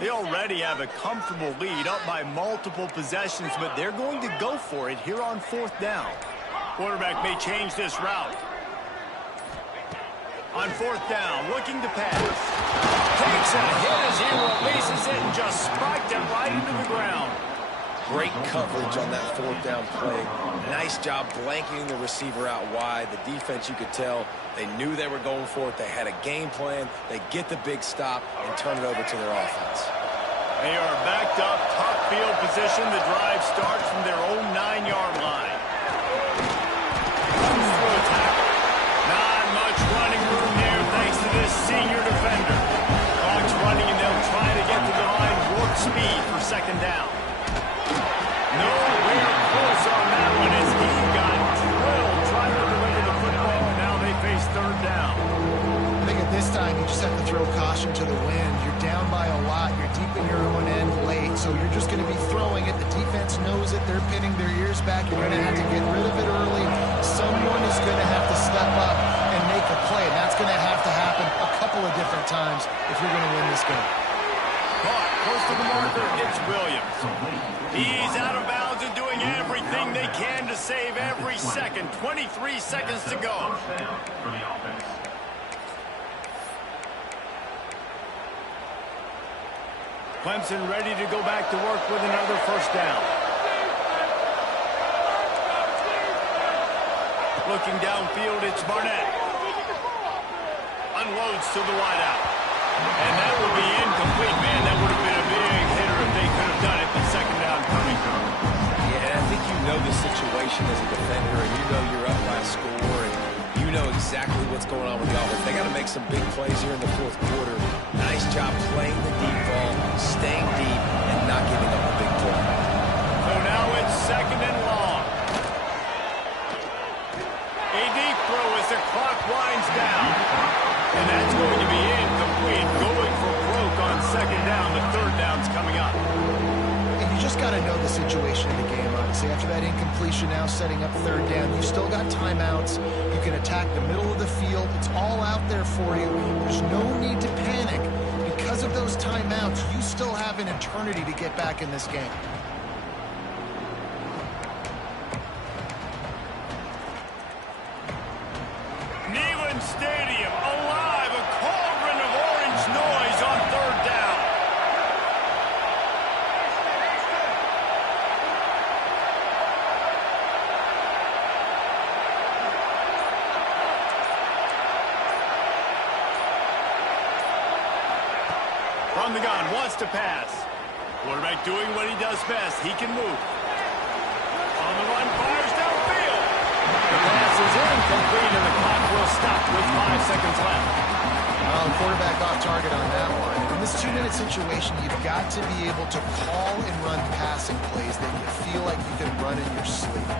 They already have a comfortable lead, up by multiple possessions, but they're going to go for it here on 4th down. Quarterback may change this route. On 4th down, looking to pass. Takes a hit as he releases it and just spiked it right into the ground. Great coverage on that fourth down play. Nice job blanketing the receiver out wide. The defense, you could tell, they knew they were going for it. They had a game plan. They get the big stop and turn it over to their offense. They are backed up, top field position. The drive starts from their own 9-yard line. Comes through a tackle. Not much running room there thanks to this senior defender. Clock's running and they'll try to get to the line. Warp speed for second down. Nowhere close on that one as he got drilled trying to deliver the football. Now they face third down. I think at this time you just have to throw caution to the wind. You're down by a lot. You're deep in your own end late, so you're just going to be throwing it. The defense knows it. They're pinning their ears back. You're going to have to get rid of it early. Someone is going to have to step up and make a play. And that's going to have to happen a couple of different times if you're going to win this game. Caught close to the marker. It's Williams. He's out of bounds and doing everything they can to save every second. 23 seconds to go. Clemson ready to go back to work with another first down. Looking downfield, it's Barnett. Unloads to the wideout. And that will be incomplete, man. That would have been a big hitter if they could have done it. The second down coming. Yeah, and I think you know the situation as a defender, and you know you're up by a score, and you know exactly what's going on with the offense. They got to make some big plays here in the fourth quarter. Nice job playing the deep ball, staying deep, and not giving up a big play. So now it's second and long. A deep throw as the clock winds down. And that's going to be incomplete. Going for broke on second down. The third down's coming up. And you just got to know the situation of the game, obviously. After that incompletion, now setting up third down. You still got timeouts. You can attack the middle of the field. It's all out there for you. There's no need to panic. Because of those timeouts, you still have an eternity to get back in this game. Stadium alive, a cauldron of orange noise on third down. From the gun, wants to pass. Quarterback doing what he does best. He can move. On the run, fires downfield. The pass is incomplete, and the clock will stop with 5 seconds left. Well, quarterback off target on that one. In this 2-minute situation, you've got to be able to call and run passing plays that you feel like you can run in your sleep.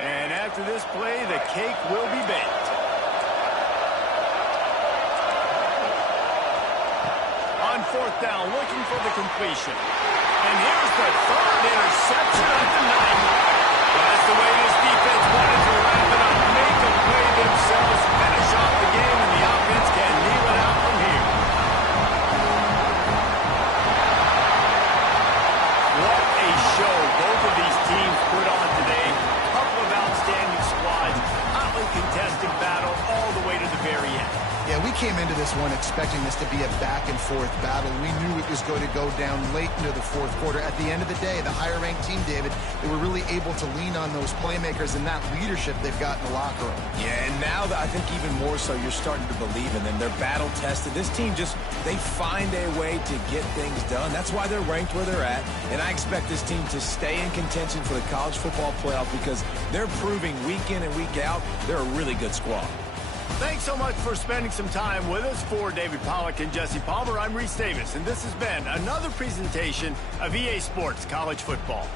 And after this play, the cake will be baked. On fourth down, looking for the completion. And here's the third interception of the night. That's the way this defense wanted to wrap it up. Make a play themselves, finish off the game, and the offense can kneel it out from here. What a show both of these teams put on today. Couple of outstanding squads, hotly contested battle all the way to the very end. Yeah, we came into this one expecting this to be a back-and-forth battle. We knew it was going to go down late into the fourth quarter. At the end of the day, the higher-ranked team, David, they were really able to lean on those playmakers and that leadership they've got in the locker room. Yeah, and now I think even more so, you're starting to believe in them. They're battle-tested. This team they find a way to get things done. That's why they're ranked where they're at. And I expect this team to stay in contention for the college football playoff because they're proving week in and week out they're a really good squad. Thanks so much for spending some time with us. For David Pollack and Jesse Palmer, I'm Reese Davis, and this has been another presentation of EA Sports College Football.